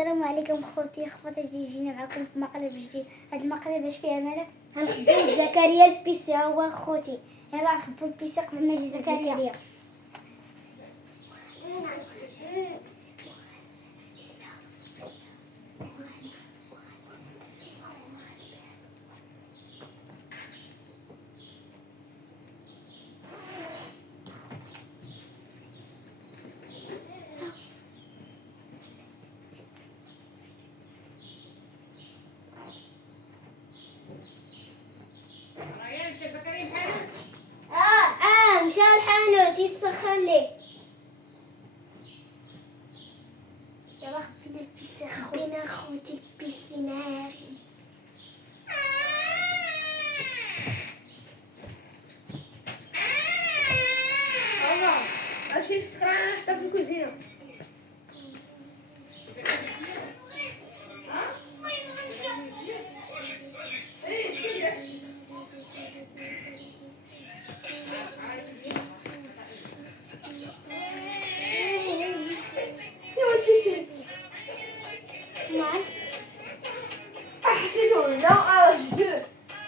السلام عليكم خوتي خفاتي، جينا معكم في مقلب جديد. هاد المقلب اش فيها مالك؟ غنخبيو زكريا البيسي، هو خوتي. يلا نخبيو البيسي قبل ما يجي زكريا. مشى الحانوت يتسخن ليه. يلا خبينا البيسي، خبينا خوتي البيسي ناري. اش في السكران حتى في الكوزينه.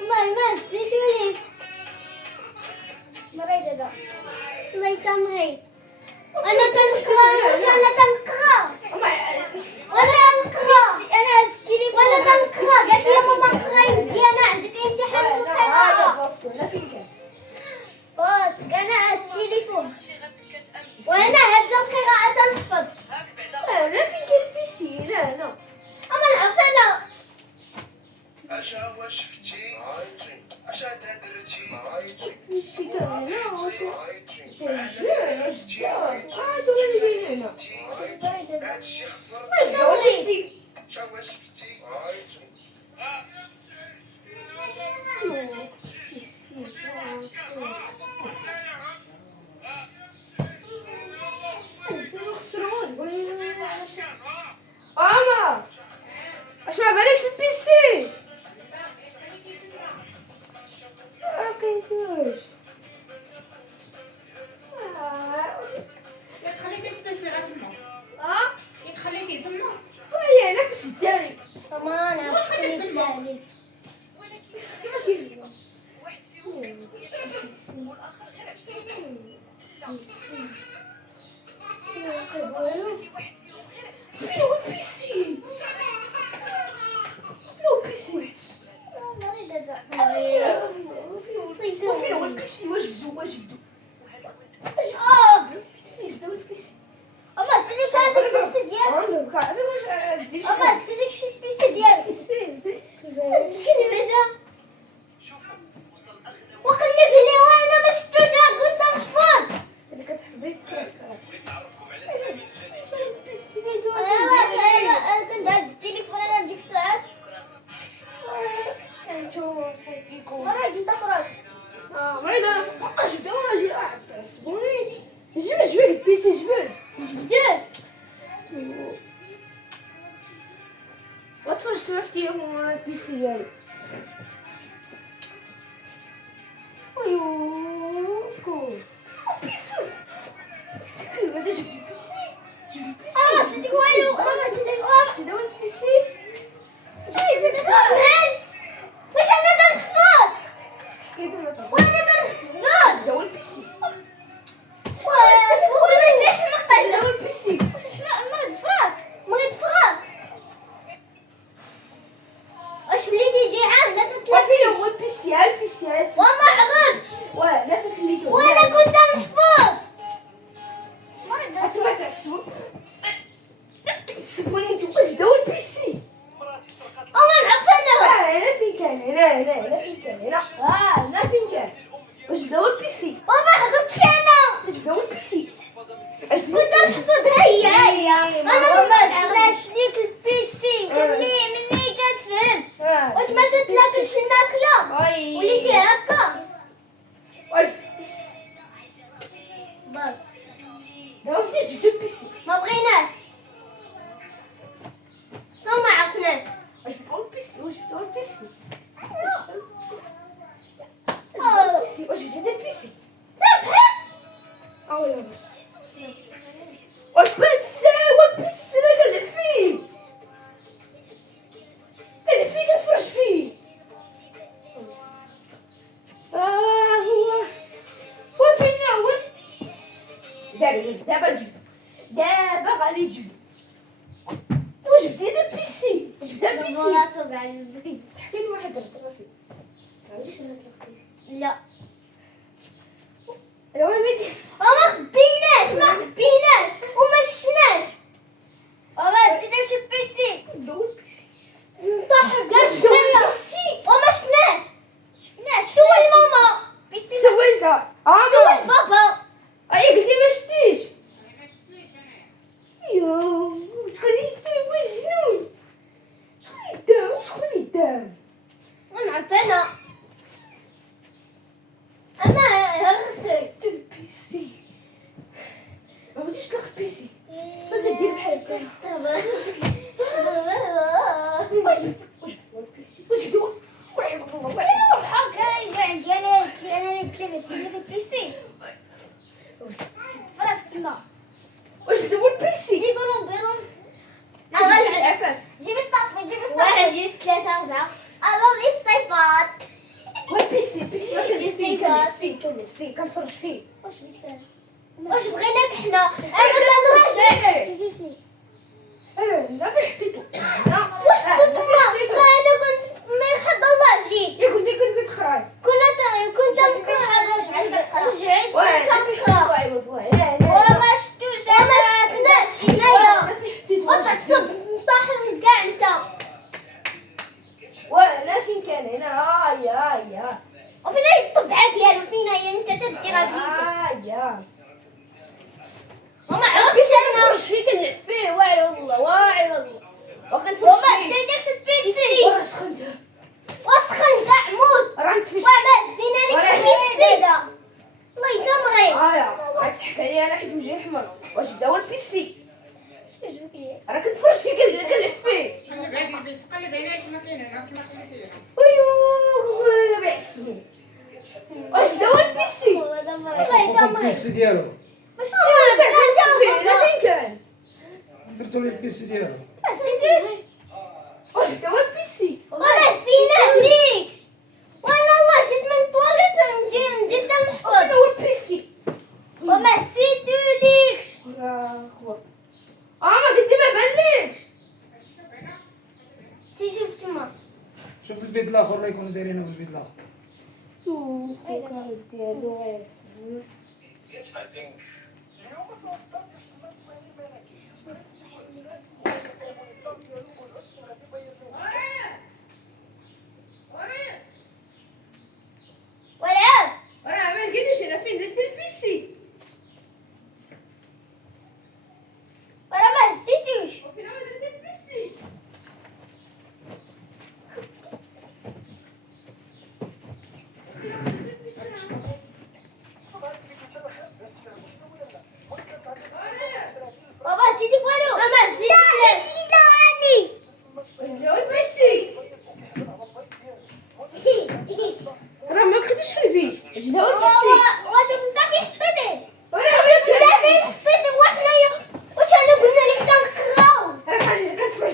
والله ما نسيتولي مريض هذا. الله يطمئن. انا تنقرا واش انا تنقرا انا هزتيني وانا تنقرا. قالت لي ماما قراي مزيانه، عندك امتحان في القراءه. انا هز التليفون وانا هز القراءه تنحفظ. لا فين كاين بيسي؟ لا اما نعرف انا. عشا واش شفتي؟ عشا درتي؟ بيسي كان هنا واش هادشي خسر. بيسي عشا واش شفتي؟ ماما اش ما بالكش البيسي؟ كيفاش ياك خليتي البيسي غتما، ياك خليتيه تما. وهي نفس الداري ما نعرفش شكون يدالي. كيما كيجي فين هو البيسي؟ مريض هذا. وفين هو البيسي؟ واش بدو البيسي جبدو البيسي. اما سيدي شاش البيسي ديالك. اما سيدي شي البيسي ديالك. كلب هذا وقلب لي وانا ما شفتوش. قلت نحفظ. انا كنت هز التليفون انا بديك الساعات. فرج انت فرج. مريض انا فوقاش جبدو اجي تعصبوني. جبد البيسي جبدوه. وتفرجت في البيسي ديالو. ايوا البيسي كيف هذا جبد البيسي انا ما صدق والو. انا ما صدق والو. جبدو البيسي واش انا تنحفظ كيف ما وانا تنحفظ. جبدو البيسي ولا تحمق. جبدو البيسي مريض فراس. واش وليتي جيعان لا وفين تتلافيش. هو البيسي؟ وما عرفت لا فين خليتو وانا كنت نحفظ. مريض انتو ما تعصبوا تعصبوني انتو. واش جبدو البيسي؟ اما نعرف انا. لا فين كان هنا فين كان واش جبدو البيسي؟ وما عرفتش انا. جبدو البيسي كنت نحفظ. هيا انا ما سلاش ليك البيسي. مني كتفهم. واش ما تتلاكلش الماكله وليتي هكا واش باص. داو جبدو البيسي ما بغيناش صا ما عرفناش. واش جبدو البيسي؟ واش جبدو البيسي؟ واش جبدو البيسي؟ سامحك. واش بان الساعة البيسي انا كنلعب فيه. دابا نجبدو دابا غادي نجبدو واش بدينا البيسي واش بدا البيسي مناسب على البيت. حكيت واحد راسي علاش انا تلقيت لا ايوا ميدي وما خبيناش وما شفناش وما زيدناش البيسي ندور البيسي طاح كاع واش دور شفنايا البيسي وما شفناش سول ماما بيسي سولتها سول بابا اي قلتي ما شتيش يا خليتي وجنون شكون يدام ونعرف انا اما غسل البيسي ما غاديش تلقى البيسي ما كدير بحال هكا واش بدو بحال كاع عندي انا اللي قلت لك السيدي في البيسي فراسك تما واش بدو البيسي جيب لومبيلونس غادي عفاف جيب الصافي جيب الصافي 1 2 3 4 الو الاستيفات والبيسي بيسي ما كندير فيه كنتفرج فيه واش بغيتك انا واش بغيناك حنا انا سيدي شنو لا فين حطيتو واش كنت انا كنت في مرحب الله جيت يا كنت خراج كنت رجعت وما شفتوش وما شفناش هنايا خد الصب طاح كاع انت ولا فين كان هنا هايا وفينا الطبعه ديالو فينا هي انت تدي غبيتي وما عرفتش انا واش فيك نلعب فيه واعي والله وكنتفرج وما فيه زيدكش البيسي ورا سخنتها وسخن كاع موت راه نتفش وما زينا لك البيسي الله يتمغي غتضحك عليا انا حيت وجهي احمر واش بدا هو البيسي راه كنتفرج فيه كنلعب فيه قلب هذه البيت قلب هنا كما كاين هنا كما خليتيه ايوا بعسمي واش بدا هو البيسي الله يتمغي البيسي ديالو واش فين كان درتو ليه البيسي ديالو ما زيدوش واش بدا هو البيسي وما زيناه ليك وانا الله جيت من الطواليت نجي فين نحفظ هو البيسي وما زيدوليكش ما قلتي ما بانليكش سي شوف تما شوف البيت الاخر اللي يكونوا دايرينه بالبيت الاخر والعاب راه ما لقيتوش انا فين درت البيسي ورا ما زيدوش وفين هو درت البيسي بابا زيدك والو ماما زيدك وين هو البيسي راه ما لقيتوش في البيت اش هو البيسي واش انت في حطيتي راه واش انت في حطيتي وحنايا واش انا قلنا لك تنقراو كنتفرج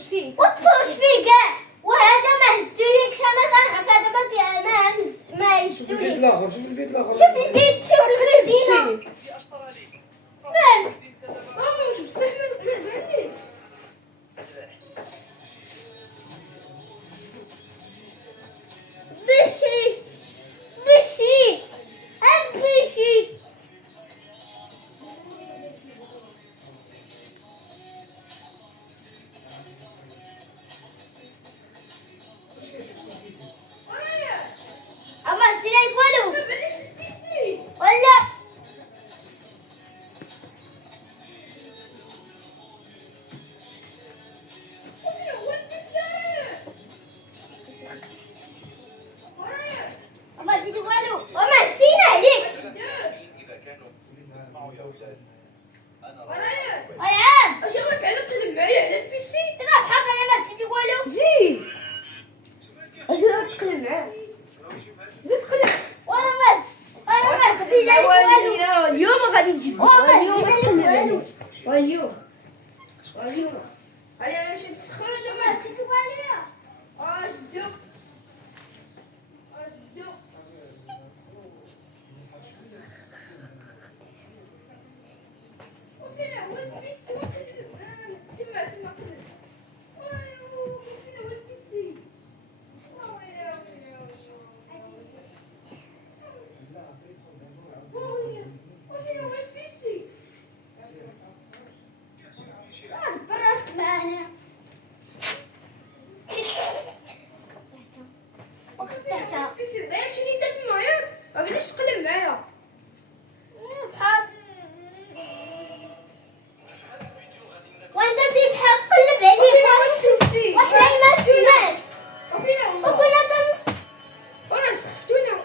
فيه وتفرج فيه كاع وهذا ما هزوليكش انا كنعرف هذا ما شوف البيت هزوليك الاخر شوف البيت الاخر شوف البيت شوف الخزينه فين مش بصح ما بانليش بشي بشي اما زينك والو ولا معانا وقطعتها البيسي دغيا مشي لي دات معايا ما بديش تقلب معايا بحال وانت تجي بحال قلب عليك بيسي وحنا ما شفناك وفينا هو وكنا وراه سخفتونا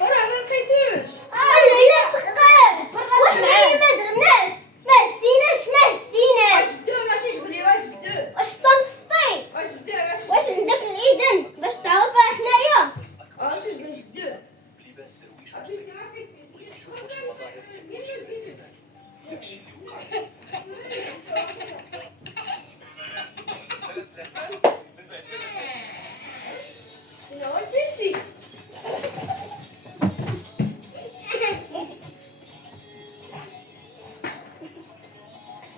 وراه ما لقيتوش لا تغاب وحنا ما دغناش ما هزيناش واش بدو ماشي شغلي واش بدو واش تنسطي واش بدو واش واش عندك الاذن باش تعرفها حنايا واش شغلي واش بدو لباس درويش بيسي ما لقيتوش يشوف واش المظاهر ديال داكشي اللي وقع شنو هو البيسي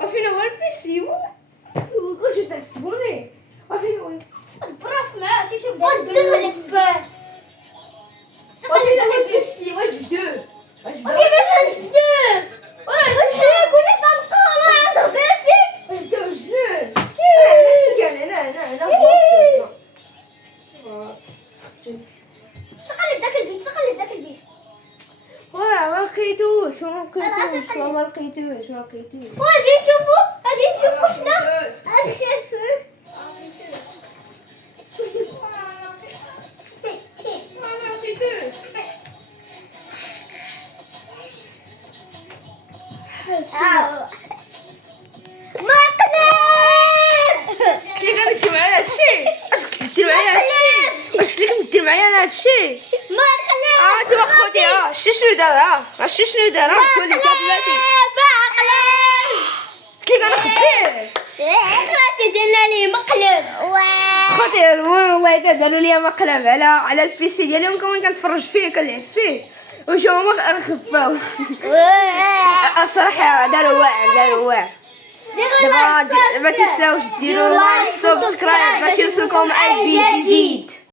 وفينا هو البيسي وقلت تعصبوني وفينا هو براسك معاه شي شوف ودخلك فيه وفينا هو البيسي واش بدو واش بدو وكيفاش نبدو واش حنا كنا تنلقاو ما نهضر فيك واش بدو الجن هنا تقلب داك البيت تقلب داك البيت وراه ما لقيتوش ما أنا لقيتوش غنقلب. ما لقيتوش ما لقيتوش واجي نشوفو اجي نشوفو حنا ما لقيتوش ما قلب كي غندير معايا هادشي واش كدير معايا هادشي واش كليك دير معايا انا هادشي ما قلب انت خوتي شنو دار شنو دار قول لي بلاتي كليك انا خديت خاتي درنا لي مقلب خوتي والله داروا لي مقلب على البيسي ديالي كون كنتفرج فيه كنلعب فيه وشو هما خفاو الصراحه داروا واعر دابا ما تنساوش ديروا لايك سبسكرايب باش يوصلكم اي فيديو جديد.